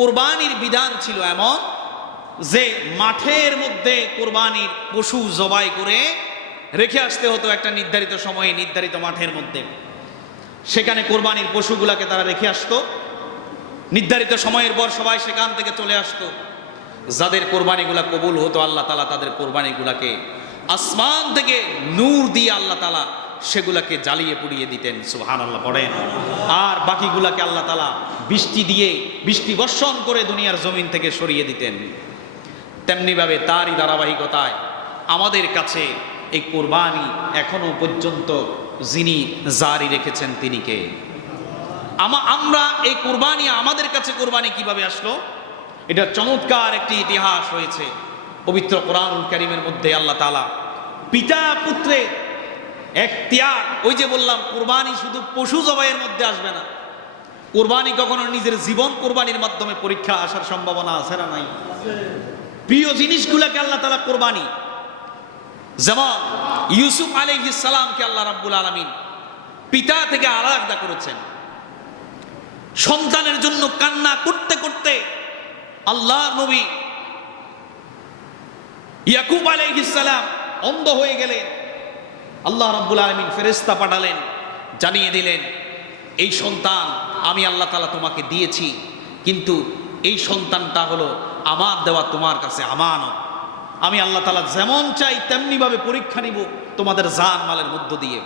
কোরবানির বিধান ছিল এমন যে মাঠের মধ্যে কোরবানির পশু জবাই করে রেখে আসতে হতো একটা নির্ধারিত সময়ে, নির্ধারিত মাঠের মধ্যে। সেখানে কোরবানির পশুগুলাকে তারা রেখে আসতো। নির্ধারিত সময়ের পর সবাই সেখান থেকে চলে আসতো। যাদের কোরবানিগুলা কবুল হতো, আল্লাহ তাআলা তাদের কোরবানিগুলাকে আসমান থেকে নূর দিয়ে আল্লাহ তাআলা সেগুলাকে জ্বালিয়ে পুড়িয়ে দিতেন। সুবহানাল্লাহ পড়েন। আর বাকিগুলাকে আল্লাহ তাআলা বৃষ্টি দিয়ে, বৃষ্টি বর্ষণ করে দুনিয়ার জমিন থেকে সরিয়ে দিতেন। তেমনিভাবে তারই ধারাবাহিকতায় আমাদের কাছে এই কোরবানি এখনো পর্যন্ত যিনি জারি রেখেছেন তিনি কে? আমরা এই কোরবানি, আমাদের কাছে কোরবানি কিভাবে আসলো? এটা চমৎকার একটি ইতিহাস রয়েছে পবিত্র কোরআনুল কারীমের মধ্যে। আল্লাহ তাআলা পিতা পুত্রের এক ত্যাগ, ওই যে বললাম কোরবানি শুধু পশু জবাইয়ের মধ্যে আসবে না, কোরবানি কখনো নিজের জীবন কোরবানির মাধ্যমে পরীক্ষা আসার সম্ভাবনা আছে না নাই? প্রিয় জিনিসগুলোকে আল্লাহ তাআলা কোরবানি, যেমন ইউসুফ আলাইহিস সালামকে আল্লাহ রাব্বুল আলামিন পিতা থেকে আলাদা করেছেন। সন্তানের জন্য কান্না করতে করতে আল্লাহর নবী ইয়াকুব আলাইহিস সালাম অন্ধ হয়ে গেলেন। আল্লাহ রাব্বুল আলামিন ফেরেশতা পাঠালেন, জানিয়ে দিলেন এই সন্তান আমি আল্লাহ তাআলা তোমাকে দিয়েছি, কিন্তু এই সন্তানটা হলো আমার দেওয়া তোমার কাছে আমানত। আমি আল্লাহ তাআলা যেমন চাই তেমনি ভাবে পরীক্ষা নিব তোমাদের জান মালের মধ্য দিয়ে।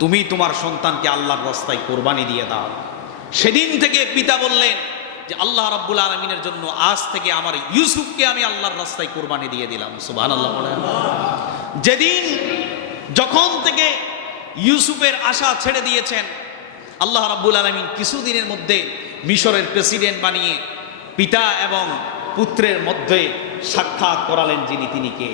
তুমি তোমার সন্তানকে আল্লাহর রাস্তায় কোরবানি দিয়ে দাও। সেদিন থেকে পিতা বললেন যে আল্লাহ রাব্বুল আলামিনের জন্য আজ থেকে আমার ইউসুফকে আমি আল্লাহর রাস্তায় কোরবানি দিয়ে দিলাম। সুবহানাল্লাহ। যেদিন যখন থেকে ইউসুফের আশা ছেড়ে দিয়েছেন, আল্লাহ রাব্বুল আলামিন কিছুদিনের মধ্যে মিশরের প্রেসিডেন্ট বানিয়ে পিতা এবং পুত্রের মধ্যে সাক্ষাৎ করালেন যিনি, তিনি কে?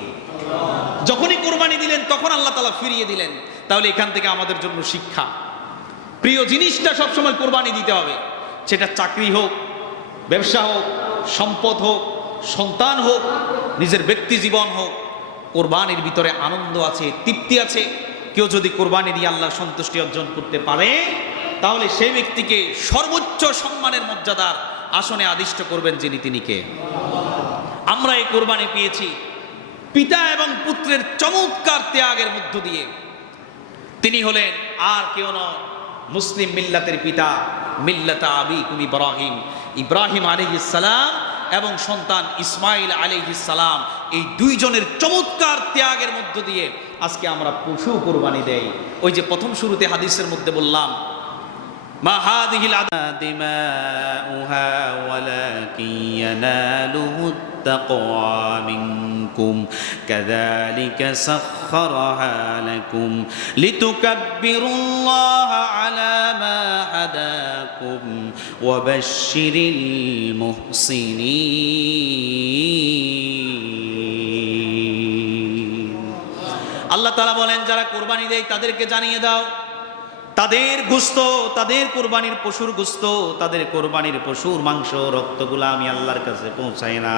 যখনই কোরবানি দিলেন তখন আল্লাহ তাআলা ফিরিয়ে দিলেন। তাহলে এখান থেকে আমাদের জন্য শিক্ষা, প্রিয় জিনিসটা সবসময় কোরবানি দিতে হবে। সেটা চাকরি হোক, ব্যবসা হোক, সম্পদ হোক, সন্তান হোক, নিজের ব্যক্তি জীবন হোক, কোরবানির ভিতরে আনন্দ আছে, তৃপ্তি আছে। কেউ যদি কোরবানি দিয়ে আল্লাহর সন্তুষ্টি অর্জন করতে পারে তাহলে সেই ব্যক্তিকে সর্বোচ্চ সম্মানের মর্যাদার আসনে আদিষ্ট করবেন যিনি, তিনি কে? আমরা এই কোরবানি পেয়েছি পিতা এবং পুত্রের চমৎকার ত্যাগের মধ্য দিয়ে। তিনি হলেন আর কেউ নয়, মুসলিম মিল্লাতের পিতা, মিল্লাতা আবিকুম ইব্রাহিম, ইব্রাহিম আলাইহিস সালাম এবং সন্তান ইসমাইল আলাইহিস সালাম। এই দুইজনের চমৎকার ত্যাগের মধ্য দিয়ে আজকে আমরা পশু কোরবানি দেই। ওই যে প্রথম শুরুতে হাদিসের মধ্যে বললাম, মা হাদিহিল আদিমাউহা ওয়ালাকিন ইয়ানালুহু التقوى منكم كذلك سخرها لكم لتكبروا الله على ما هداكم وبشر المحسنين। আল্লাহ তাআলা বলেন যারা কুরবানি দেয় তাদেরকে জানিয়ে দাও তাদের গোশত, তাদের কোরবানির পশুর গোশত, তাদের কোরবানির পশুর মাংস, রক্তগুলা আমি আল্লাহর কাছে পৌঁছাই না।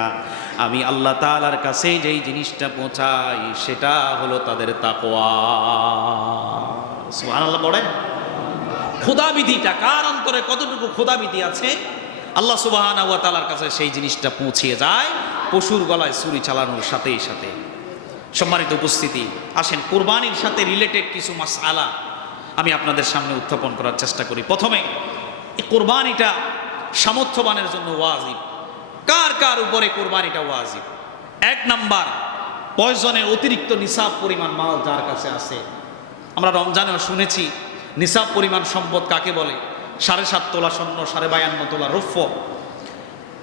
আমি আল্লাহ তাআলার কাছে যেই জিনিসটা পৌঁছাই সেটা হলো তাদের তাকওয়া। সুবহানাল্লাহ পড়েন। খোদাবিধিটা কার অন্তরে কতটুকু খোদাবিধি আছে আল্লাহ সুবহানাহু ওয়া তাআলার কাছে সেই জিনিসটা পৌঁছিয়ে যায় পশুর গলায় ছুরি চালানোর সাথে সাথে। সম্মানিত উপস্থিতি, আসেন কোরবানির সাথে রিলেটেড কিছু মাসআলা আমি আপনাদের সামনে উত্থাপন করার চেষ্টা করি। প্রথমে এই কোরবানিটা সামর্থ্যবানের জন্য ওয়াজিব। কার কার উপরে কোরবানিটা ওয়াজিব? এক নাম্বার, প্রয়োজনের অতিরিক্ত নিসাব পরিমাণ মাল যার কাছে আছে। আমরা রমজানেও শুনেছি নিসাব পরিমাণ সম্পদ কাকে বলে? 7.5 তোলা স্বর্ণ, 52.5 তোলা রৌপ্য।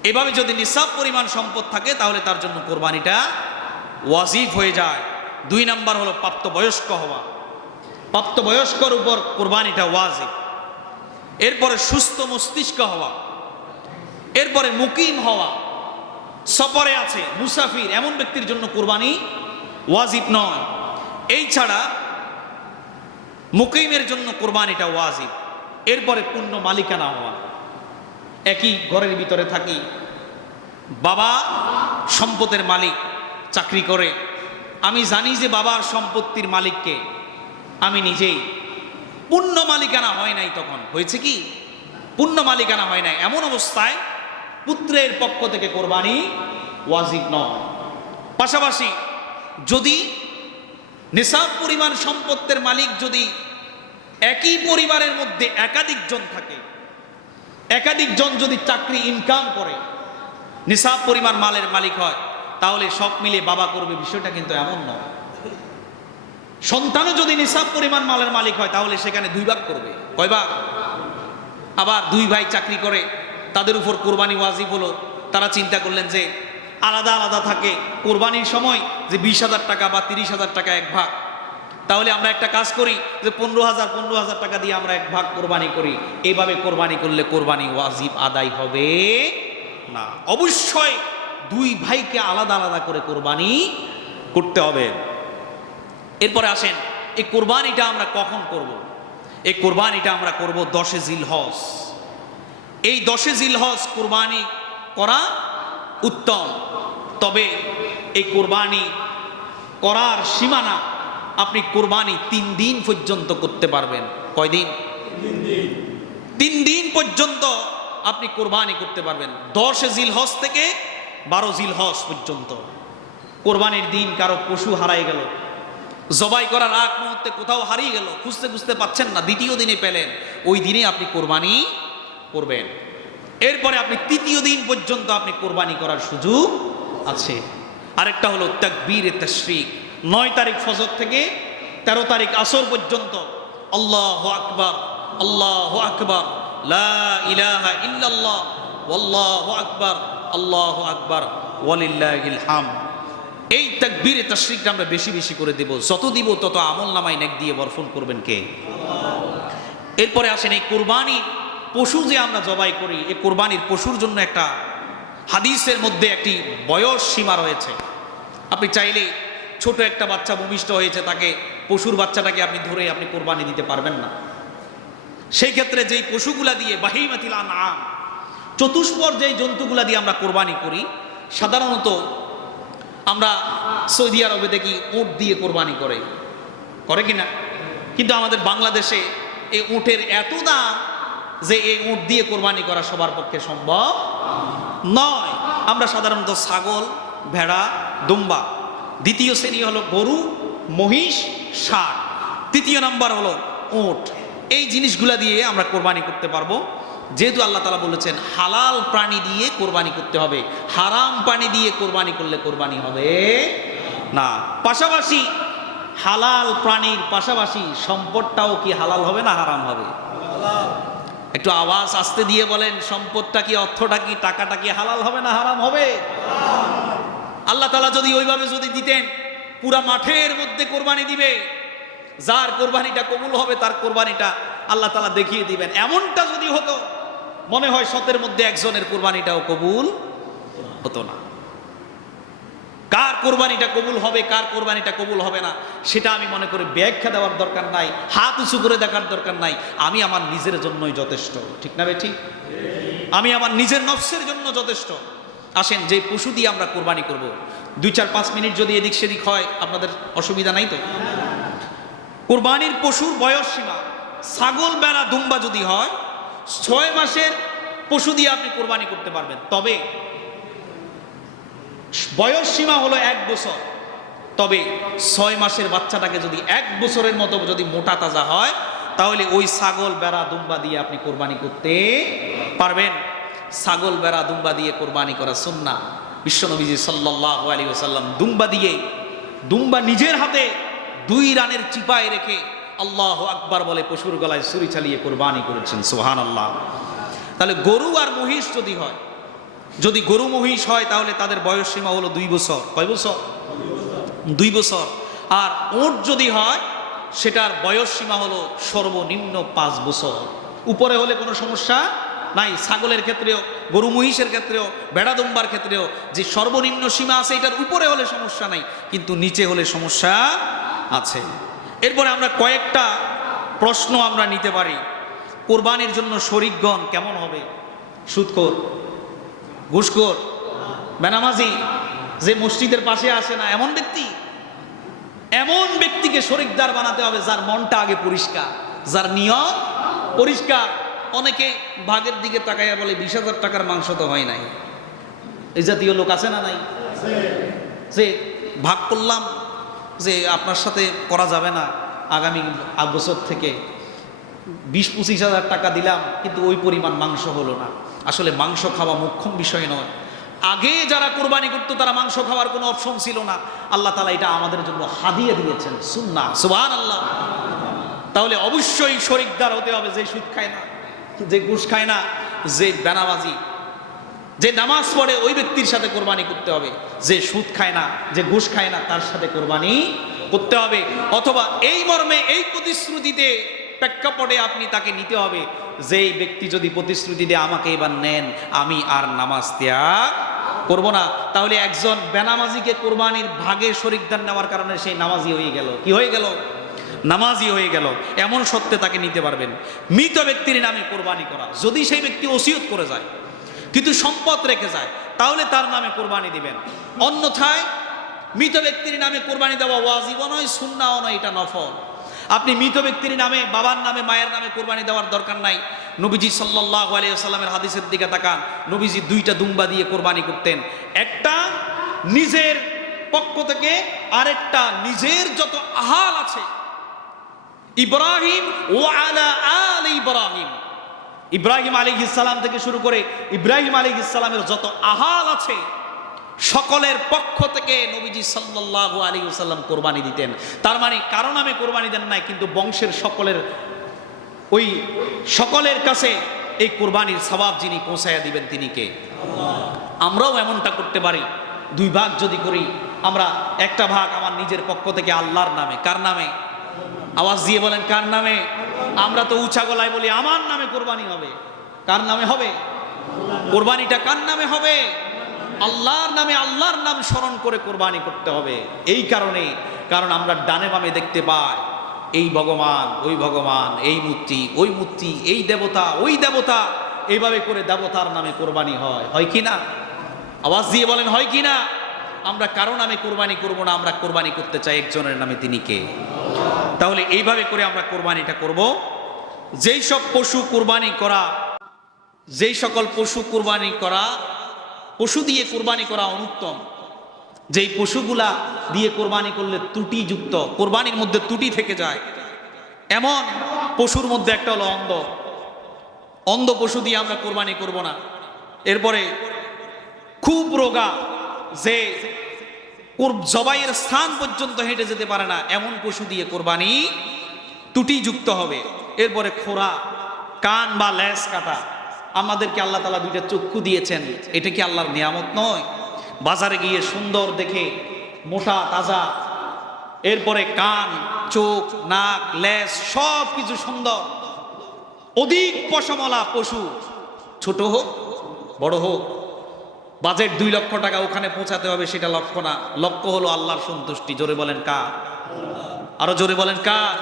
এভাবে যদি নিসাব পরিমাণ সম্পদ থাকে তাহলে তার জন্য কোরবানিটা ওয়াজিব হয়ে যায়। 2 নাম্বার হলো প্রাপ্তবয়স্ক হওয়া। প্রাপ্তবয়স্কর উপর কোরবানিটা ওয়াজিব। এরপরে সুস্থ মস্তিষ্ক হওয়া, এরপরে মুকিম হওয়া, সফরে আছে মুসাফির এমন ব্যক্তির জন্য কোরবানি ওয়াজিব নয়। এই ছাড়া মুকিমের জন্য কোরবানিটা ওয়াজিব। এরপরে পূর্ণ মালিকানা হওয়া। একই ঘরের ভিতরে থাকি, বাবা সম্পদের মালিক, চাকরি করে, আমি জানি যে বাবার সম্পত্তির মালিককে, আমি নিজেই পূর্ণ মালিকানা হয় নাই। তখন হয়েছে কি পূর্ণ মালিকানা হয় নাই, এমন অবস্থায় পুত্রের পক্ষ থেকে কোরবানি ওয়াজিব নয়। পাশাপাশি যদি নিসাব পরিমাণ সম্পত্তির মালিক যদি একই পরিবারের মধ্যে একাধিক জন থাকে, একাধিক জন যদি চাকরি ইনকাম করে নিসাব পরিমাণ মালের মালিক হয়, তাহলে সব মিলে বাবা করবে, বিষয়টা কিন্তু এমন নয়। সন্তানও যদি নিসাব পরিমাণ মালের মালিক হয়, তাহলে সেখানে 2 ভাগ করবে। কয় ভাগ? আবার 2 ভাই চাকরি করে, তাদের উপর কোরবানি ওয়াজিব হলো, তারা চিন্তা করলেন যে আলাদা আলাদা থাকে কোরবানির সময় যে 20,000 টাকা বা 30,000 টাকা এক ভাগ, তাহলে আমরা একটা কাজ করি যে 15,000 টাকা দিয়ে আমরা এক ভাগ কোরবানি করি। এইভাবে কোরবানি করলে কোরবানি ওয়াজিব আদায় হবে না। অবশ্যই 2 ভাইকে আলাদা আলাদা করে কোরবানি করতে হবে। এরপরে আসেন, এই কোরবানিটা আমরা কখন করব? এই কোরবানিটা আমরা করব 10 জিলহজ। এই 10 জিলহজ কোরবানি করা উত্তম। তবে এই কোরবানি করার সীমানা, আপনি কোরবানি 3 দিন পর্যন্ত করতে পারবেন। কয় দিন? 3 দিন পর্যন্ত আপনি কোরবানি করতে পারবেন। 10 জিলহজ থেকে 12 জিলহজ পর্যন্ত। কোরবানির দিন কারো পশু হারাই গেল, জবাই করার আগ মুহূর্তে কোথাও হারিয়ে গেল, খুঁজতে খুঁজতে পাচ্ছেন না, দ্বিতীয় দিনে পেলেন, ওই দিনে আপনি কোরবানি করবেন। এরপরে আপনি 3য় দিন পর্যন্ত আপনি কোরবানি করার সুযোগ আছে। আরেকটা হলো তাকবীরে তাশরিক। 9 তারিখ ফজর থেকে 13 তারিখ আসর পর্যন্ত আল্লাহু আকবার, আল্লাহু আকবার, লা ইলাহা ইল্লাল্লাহ, ওয়াল্লাহু আকবার, আল্লাহু আকবার, ওয়ালিল্লাহিল হামদ। এই তাকবীরে তাশরিকটা আমরা বেশি বেশি করে দেব। যত দিব তত আমল নামায় নেক দিয়ে বরফন করবেন কে? এরপরে আসেন, এই কোরবানি পশু যে আমরা জবাই করি, এই কোরবানির পশুর জন্য একটা হাদিসের মধ্যে একটি বয়স সীমা রয়েছে। আপনি চাইলে ছোট একটা বাচ্চা ভূমিষ্ঠ হয়েছে, তাকে পশুর বাচ্চাটাকে আপনি ধরে আপনি কোরবানি দিতে পারবেন না। সেই ক্ষেত্রে যেই পশুগুলা দিয়ে, বাহিমাতিল আনআম, চতুষ্পদ যেই জন্তুগুলা দিয়ে আমরা কোরবানি করি, সাধারণত আমরা সৌদি আরবে দেখি উট দিয়ে কোরবানি করে কিনা? কিন্তু আমাদের বাংলাদেশে এই উটের এত দাম যে এই উট দিয়ে কোরবানি করা সবার পক্ষে সম্ভব নয়। আমরা সাধারণত ছাগল, ভেড়া, দুম্বা, দ্বিতীয় শ্রেণী হলো গরু, মহিষ, ষাঁড়, 3য় নাম্বার হলো উট। এই জিনিসগুলা দিয়ে আমরা কোরবানি করতে পারবো, যেহেতু আল্লাহ তাআলা বলেছেন হালাল প্রাণী দিয়ে কোরবানি করতে হবে। হারাম প্রাণী দিয়ে কোরবানি করলে কোরবানি হবে না। পাশাপাশি হালাল প্রাণীর পাশাপাশি সম্পদটাও কি হালাল হবে না হারাম হবে? একটু আওয়াজ আস্তে দিয়ে বলেন, সম্পদটা কি, অর্থটা কি, টাকাটা কি হালাল হবে না হারাম হবে? আল্লাহ তাআলা যদি ওইভাবে যদি দিতেন, পুরা মাঠের মধ্যে কোরবানি দিবে, যার কোরবানিটা কবুল হবে তার কোরবানিটা আল্লাহ তাআলা দেখিয়ে দিবেন। এমনটা যদি হতো, মনে হয় 100-এর মধ্যে একজনের কোরবানিটাও কবুল হতো না। কার কোরবানিটা কবুল হবে, কার কোরবানিটা কবুল হবে না, সেটা আমি মনে করি ব্যাখ্যা দেওয়ার দরকার নাই, হাত উঁচু করে দেখার দরকার নাই। আমি আমার নিজের জন্যই যথেষ্ট। ঠিক না বেঠিক? আমি আমার নিজের নফসের জন্য যথেষ্ট। আসেন, যে পশু দিয়ে আমরা কোরবানি করব, 2-4-5 মিনিট যদি এদিক সেদিক হয় আপনাদের অসুবিধা নাই তো? কোরবানির পশুর বয়স সীমা, ছাগল, ভেড়া, দুম্বা যদি হয় 6 মাসের পশু দিয়ে আপনি কোরবানি করতে পারবেন। তবে বয়স সীমা হলো 1 বছর। তবে 6 মাসের বাচ্চাটাকে যদি 1 বছরের মতো যদি মোটা তাজা হয়, তাহলে ওই ছাগল, ভেড়া, দুম্বা দিয়ে আপনি কোরবানি করতে পারবেন। ছাগল, ভেড়া, দুম্বা দিয়ে কোরবানি করা সুন্নাহ। বিশ্বনবীজি সাল্লাল্লাহু আলাইহি ওয়াসাল্লাম দুম্বা নিজের হাতে 2 রানের চিপায় রেখে আল্লাহু আকবার বলে পশুর গলায় ছুরি চালিয়ে কোরবানি করেছেন। সুবহানাল্লাহ। তাহলে গরু আর মহিষ যদি হয়, যদি গরু মহিষ হয়, তাহলে তাদের বয়স সীমা হলো 2 বছর। কয় বছর? 2 বছর। আর উট যদি হয়, সেটার বয়স সীমা হলো সর্বনিম্ন 5 বছর। উপরে হলে কোনো সমস্যা নাই। ছাগলের ক্ষেত্রেও, গরু মহিষের ক্ষেত্রেও, ভেড়া দুম্বার ক্ষেত্রেও যে সর্বনিম্ন সীমা আছে, এটার উপরে হলে সমস্যা নাই, কিন্তু নিচে হলে সমস্যা আছে। এরপরে আমরা কয়েকটা প্রশ্ন আমরা নিতে পারি। কোরবানির জন্য শরীকগণ কেমন হবে? সুদখোর, ঘুষখোর, বেনামাজি, যে মসজিদের পাশে আসে না, এমন ব্যক্তিকে শরীকদার বানাতে হবে যার মনটা আগে পরিষ্কার, যার নিয়ত পরিষ্কার। অনেকে ভাগের দিকে তাকাইয়া বলে 20,000 টাকার মাংস তো হয় নাই। এই জাতীয় লোক আছে না নাই? যে ভাগ করলাম যে আপনার সাথে করা যাবে না, আগামী বছর থেকে 20-25,000 টাকা দিলাম, কিন্তু ওই পরিমাণ মাংস হলো না। আসলে মাংস খাওয়া মুখ্য বিষয় নয়। আগে যারা কোরবানি করতো তারা মাংস খাওয়ার কোনো অপশন ছিল না, আল্লাহ তাআলা এটা আমাদের জন্য হাদিয়া দিয়েছেন, সুন্নাহ, সুবহানাল্লাহ। তাহলে অবশ্যই শরিকদার হতে হবে, যে সুদ খায় না, যে ঘুষ খায় না, যে বেনামাজি, যে নামাজ পড়ে ওই ব্যক্তির সাথে কোরবানি করতে হবে। যে সুদ খায় না, যে ঘুষ খায় না, তার সাথে কোরবানি করতে হবে। অথবা এই মর্মে, এই প্রতিশ্রুতিতে প্রেক্ষাপটে আপনি তাকে নিতে হবে, যেই ব্যক্তি যদি প্রতিশ্রুতি দেয় আমাকে এবার নেন, আমি আর নামাজ ত্যাগ করব না, তাহলে একজন বেনামাজিকে কোরবানির ভাগে শরিকদার নেওয়ার কারণে সেই নামাজি হয়ে গেল। কি হয়ে গেল? নামাজি হয়ে গেল। এমন সত্ত্বে তাকে নিতে পারবেন। মৃত ব্যক্তির নামে কোরবানি করা, যদি সেই ব্যক্তি ওসিয়ত করে যায় কিন্তু সম্পদ রেখে যায়, তাহলে তার নামে কোরবানি দিবেন। অন্যথায় মৃত ব্যক্তির নামে কোরবানি দেওয়া ওয়াজিব নয়, সুন্নাহও নয়, এটা নফল। আপনি মৃত ব্যক্তির নামে, বাবার নামে, মায়ের নামে কোরবানি দেওয়ার দরকার নাই। নবীজি সাল্লাল্লাহু আলাইহি ওয়াসাল্লামের হাদিসের দিকে তাকান, নবীজি 2টা দুম্বা দিয়ে কোরবানি করতেন। একটা নিজের পক্ষ থেকে, আরেকটা নিজের যত আহাল আছে, ইব্রাহিম ওয়া আলা আলি ইব্রাহিম, ইব্রাহিম আলাইহিস সালাম থেকে শুরু করে ইব্রাহিম আলাইহিস সালামের যত আহাল আছে সকলের পক্ষ থেকে নবীজি সাল্লাল্লাহু আলাইহি ওয়াসাল্লাম কোরবানি দিতেন। তার মানে কারো নামে কোরবানি দেন নাই, কিন্তু বংশের সকলের, ওই সকলের কাছে এই কোরবানির সওয়াব যিনি পৌঁছায়া দিবেন তিনি কে? আমরাও এমনটা করতে পারি। 2 ভাগ যদি করি, আমরা একটা ভাগ আমার নিজের পক্ষ থেকে আল্লাহর নামে। কার নামে? আওয়াজ দিয়ে বলেন, কার নামে? আমরা তো উঁচা গলায় বলি আমার নামে কোরবানি হবে। কার নামে হবে কোরবানিটা? কার নামে হবে? আল্লাহর নামে। আল্লাহর নাম স্মরণ করে কোরবানি করতে হবে। এই কারণে, কারণ আমরা ডানে বামে দেখতে পাই এই ভগবান, ওই ভগবান, এই মূর্তি, ওই মূর্তি, এই দেবতা, ওই দেবতা, এইভাবে করে দেবতার নামে কোরবানি হয়। হয় কি না? আওয়াজ দিয়ে বলেন, হয় কি না? আমরা কারো নামে কোরবানি করব না, আমরা কোরবানি করতে চাই একজনের নামে, তিনি কে? তাহলে এইভাবে করে আমরা কোরবানিটা করব। যেই সব পশু কোরবানি করা, যেই সকল পশু কোরবানি করা, পশু দিয়ে কোরবানি করা অনুত্তম। যেই পশুগুলা দিয়ে কোরবানি করলে ত্রুটিযুক্ত, কোরবানির মধ্যে ত্রুটি থেকে যায়, এমন পশুর মধ্যে একটা হলো অন্ধ। অন্ধ পশু দিয়ে আমরা কোরবানি করব না। এরপরে খুব রোগা, যে জবাইয়ের স্থান পর্যন্ত হেঁটে যেতে পারে না, এমন পশু দিয়ে কোরবানি ত্রুটিযুক্ত হবে। এরপরে খোরা, কান বা লেজ কাটা। আমাদেরকে আল্লাহ তাআলা 2টা চক্ষু দিয়েছেন, এটা কি আল্লাহর নিয়ামত নয়? বাজারে গিয়ে সুন্দর দেখে, মোটা তাজা, এরপরে কান, চোখ, নাক, লেজ সব কিছু সুন্দর, অধিক পশমওয়ালা পশু, ছোট হোক বড় হোক, বাজেট 2 লক্ষ টাকা, ওখানে পৌঁছাতে হবে, সেটা লক্ষ্য না। লক্ষ্য হলো আল্লাহর সন্তুষ্টি। জোরে বলেন কার? আরো জোরে বলেন কার?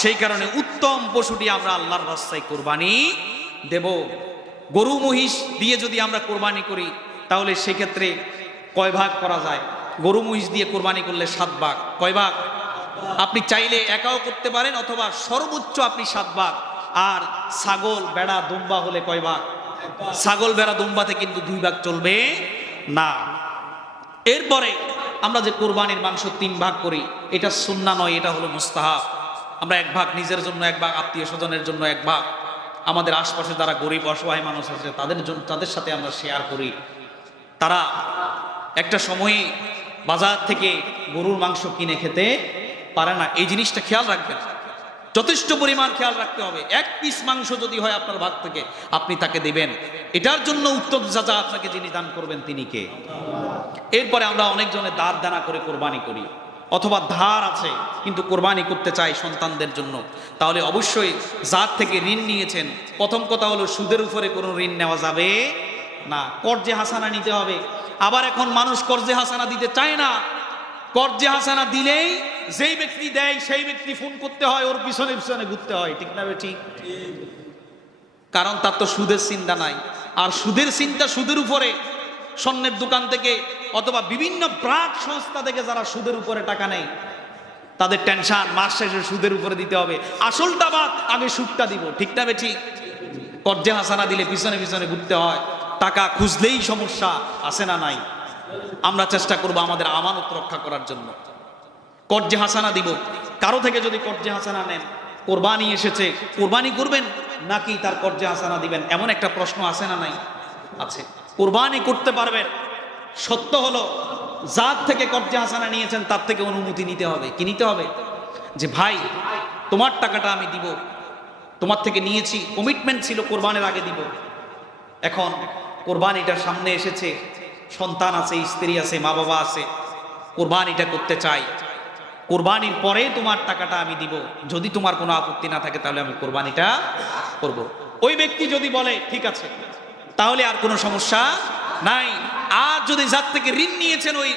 সেই কারণে উত্তম পশুটি আমরা আল্লাহর রাস্তায় কোরবানি দেব। গরু মহিষ দিয়ে যদি আমরা কোরবানি করি, তাহলে সেক্ষেত্রে কয় ভাগ করা যায়? গরু মহিষ দিয়ে কোরবানি করলে 7 ভাগ। কয় ভাগ? আপনি চাইলে একাও করতে পারেন, অথবা সর্বোচ্চ আপনি 7 ভাগ। আর ছাগল, বেড়া, দুম্বা হলে কয় ভাগ? ছাগল, বেড়া, দুম্বাতে কিন্তু 2 ভাগ চলবে না। এরপরে আমরা যে কোরবানির মাংস 3 ভাগ করি, এটা সুন্নাহ নয়, এটা হলো মুস্তাহাব। আমরা 1 ভাগ নিজের জন্য, 1 ভাগ আত্মীয় স্বজনের জন্য, 1 ভাগ আমাদের আশপাশে যারা গরিব অসহায় মানুষ আছে তাদের জন্য, তাদের সাথে আমরা শেয়ার করি। তারা একটা সময়ে বাজার থেকে গরুর মাংস কিনে খেতে পারে না। এই জিনিসটা খেয়াল রাখবেন, যথেষ্ট পরিমাণ খেয়াল রাখতে হবে। 1 পিস মাংস যদি হয় আপনার ভাগ থেকে, আপনি তাকে দেবেন। এটার জন্য উত্তম যাজা আপনাকে যিনি দান করবেন তিনি কে? এরপরে আমরা অনেকজনে দাঁড় দানা করে কোরবানি করি, অথবা ধার আছে কিন্তু কোরবানি করতে চাই সন্তানদের জন্য, তাহলে অবশ্যই যার থেকে ঋণ নিয়েছেন, প্রথম কথা হলো সুদের উপরে কোনো ঋণ নেওয়া যাবে না, কর্জে হাসানা নিতে হবে। আবার এখন মানুষ কর্জে হাসানা দিতে চায় না। কর্জে হাসানা দিলেই যেই ব্যক্তি দেয় সেই ব্যক্তি ফোন করতে হয়, ওর পিছনে পিছনে ঘুরতে হয়। ঠিক না ঠিক? কারণ তার তো সুদের চিন্তা নাই। আর সুদের চিন্তা, সুদের উপরে, স্বর্ণের দোকান থেকে অথবা বিভিন্ন ব্রাক সংস্থা থেকে যারা সুদের উপরে টাকা নেয়, তাদের টেনশন মাস শেষে সুদের উপরে দিতে হবে। আসলটা বাদ, আগে সুদটা দিব। ঠিক না ঠিক? কর্জে হাসানা দিলে পিছনে পিছনে ঘুরতে হয়, টাকা খুঁজলেই সমস্যা, আছে না নাই? আমরা চেষ্টা করব আমাদের আমানত রক্ষা করার জন্য। কর্জে হাসানা দিব, কারো থেকে যদি কর্জে হাসানা নেন, কোরবানি এসেছে, কোরবানি করবেন নাকি তার কর্জে হাসানা দিবেন, এমন একটা প্রশ্ন আছে না নাই? আছে। কোরবানি করতে পারবেন, সত্য হলো যার থেকে কর্জে হাসানা নিয়েছেন তার থেকে অনুমতি নিতে হবে। কি নিতে হবে? যে ভাই তোমার টাকাটা আমি দিব, তোমার থেকে নিয়েছি, কমিটমেন্ট ছিল কোরবানির আগে দিব, এখন কোরবানিটা সামনে এসেছে, সন্তান আছে, স্ত্রী আছে, মা বাবা আছে, কোরবানিটা করতে চাই, কোরবানির পরে তোমার টাকাটা আমি দিব, যদি তোমার কোনো আপত্তি না থাকে তাহলে আমি কোরবানিটা করব। ওই ব্যক্তি যদি বলে ঠিক আছে, তাহলে আর কোনো সমস্যা নাই। আর যদি যার থেকে ঋণ নিয়েছেন ওই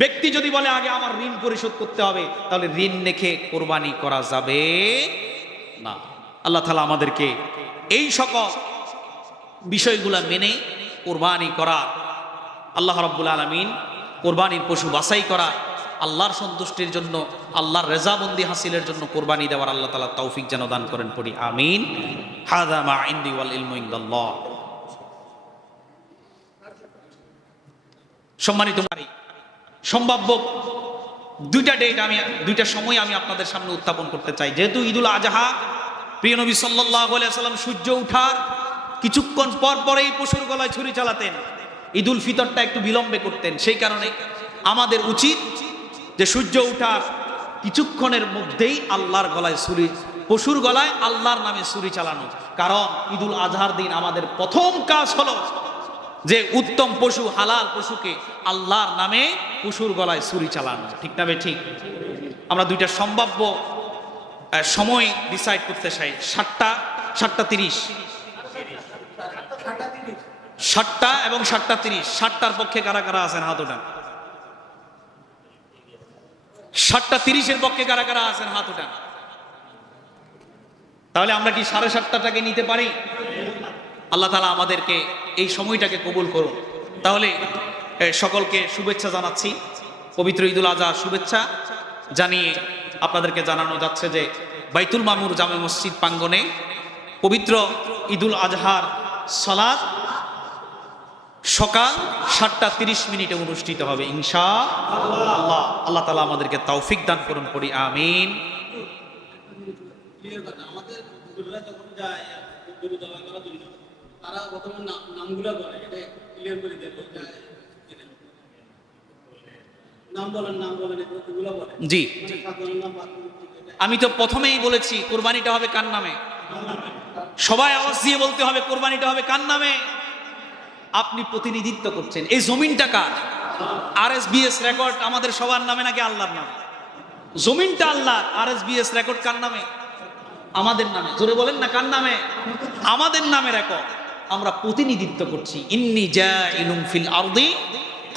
ব্যক্তি যদি বলে আগে আমার ঋণ পরিশোধ করতে হবে, তাহলে ঋণ রেখে কোরবানি করা যাবে না। আল্লাহ তাআলা আমাদেরকে এই সকল বিষয়গুলা মেনে কোরবানি করা, আল্লাহ রাব্বুল আলামিন কোরবানির পশু বাছাই করা, আল্লাহর সন্তুষ্টির জন্য, আল্লাহর রেজাবন্দি হাসিলের জন্য কোরবানি দেওয়ার আল্লাহ তাআলা তৌফিক যেন দান করেন, পড়ি আমিন। হাযা মা ইনদি ওয়াল ইলমু ইনদাল্লাহ। সম্মানিত সম্ভাব্য দুইটা ডেট আমি, দুইটা সময় আমি আপনাদের সামনে উত্থাপন করতে চাই। যেহেতু ঈদুল আজহা, প্রিয় নবী সাল্লাল্লাহু আলাইহি ওয়াসাল্লাম সূর্য ওঠার কিছুক্ষণ পর পরেই পশুর গলায় ছুরি চালাতেন, ঈদুল ফিতরটা একটু বিলম্বে করতেন। সেই কারণে আমাদের উচিত যে সূর্য ওঠার কিছুক্ষণের মধ্যেই আল্লাহর গলায় ছুরি, পশুর গলায় আল্লাহর নামে ছুরি চালানো। কারণ ঈদুল আজহার দিন আমাদের প্রথম কাজ হলো যে উত্তম পশু, হালাল পশুকে আল্লাহর নামে পশুর গলায় ছুরি চালানো। ঠিক না ঠিক? আমরা দুইটা সম্ভাব্য সময় ডিসাইড করতে চাই, 7টা 7টা এবং 7টা 30। 7টার পক্ষে কারা কারা আছেন হাত ওঠান। 7টা 30-এর পক্ষে কারা কারা আছেন হাত ওঠান। তাহলে আমরা কি 7:30টাকে নিতে পারি? আল্লাহ তাআলা আমাদেরকে এই সময়টাকে কবুল করুন। তাহলে সকলকে শুভেচ্ছা জানাচ্ছি, পবিত্র ঈদুল আজহার শুভেচ্ছা জানিয়ে আপনাদেরকে জানানো যাচ্ছে যে বাইতুল মামুর জামে মসজিদ প্রাঙ্গণে পবিত্র ঈদুল আজহার সালাত সকাল 7টা 30 অনুষ্ঠিত হবে ইনশাআল্লাহ। আল্লাহ তাআলা আমাদেরকে তৌফিক দান করুন, পড়ি আমিন। জি, আমি তো প্রথমেই বলেছি কোরবানিটা হবে কার নামে? সবাই আওয়াজ দিয়ে বলতে হবে কোরবানিটা হবে কার নামে? আপনি প্রতিনিধিত্ব করছেন, এই জমিনটা কার? RSBS রেকর্ড আমাদের সবার নামে নাকি আল্লাহর নামে? জমিনটা আল্লাহ, RSBS রেকর্ড কার নামে? আমাদের নামে। জোরে বলেন না, কার নামে? আমাদের নামে রেকর্ড। আমরা প্রতিনিধিত্ব করছি। ইন্নী জাইলুন ফিল আরদি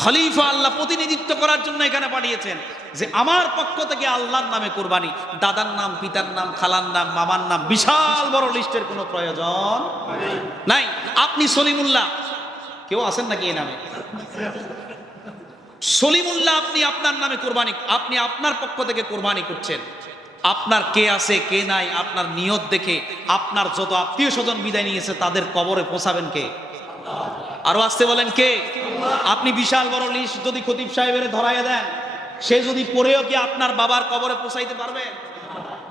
খলিফা, আল্লাহ প্রতিনিধিত্ব করার জন্য এখানে পাঠিয়েছেন যে আমার পক্ষ থেকে আল্লাহর নামে কোরবানি। দাদার নাম, পিতার নাম, খালার নাম, মামার নাম, বিশাল বড় লিস্টের কোনো প্রয়োজন নাই। আপনি সলিমুল্লাহ, কেউ আছেন নাকি এই নামে? সলিমুল্লাহ, আপনি আপনার নামে কোরবানি, আপনি আপনার পক্ষ থেকে কোরবানি করছেন। আপনার কে আছে কে নাই আপনার নিয়ত দেখে আপনার যত আত্মীয় স্বজন বিদায় নিয়েছে তাদের কবরে পৌঁছাবেন কে? আরো আসতে বলেন কে? আপনি বিশাল বড় লিস্ট যদি খতিব সাহেবের ধরাইয়া দেন, সে যদি পড়েও কি আপনার বাবার কবরে পৌঁছাইতে পারবে?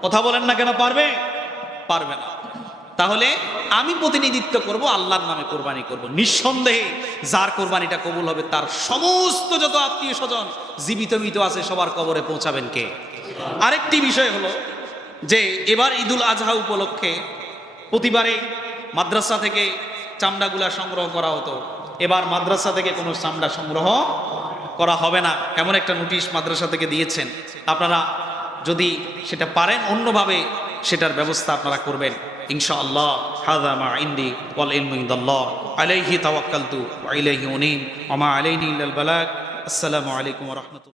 কথা বলেন না কেন, পারবে? পারবে না। তাহলে আমি প্রতিনিধিত্ব করব, আল্লাহর নামে কোরবানি করব। নিঃসন্দেহে যার কোরবানিটা কবুল হবে তার সমস্ত যত আত্মীয় স্বজন জীবিত মৃত আছে সবার কবরে পৌঁছাবেন কে? আরেকটি বিষয় হলো যে এবার ঈদুল আজহা উপলক্ষে প্রতিবারে মাদ্রাসা থেকে চামড়াগুলা সংগ্রহ করা হতো, এবার মাদ্রাসা থেকে কোনো চামড়া সংগ্রহ করা হবে না, এমন একটা নোটিশ মাদ্রাসা থেকে দিয়েছেন। আপনারা যদি সেটা পারেন অন্যভাবে সেটার ব্যবস্থা আপনারা করবেন ইনশাআল্লাহ। হাযা মা ইনদি ওয়াল ইলমু ইনদাল্লাহ, আলাইহি তাওয়াক্কালতু ওয়া ইলাইহি উনীব ওয়া মা আলাইনি ইল্লাল বালাগ। আসসালামু আলাইকুম ওয়া রাহমাতুল্লাহ।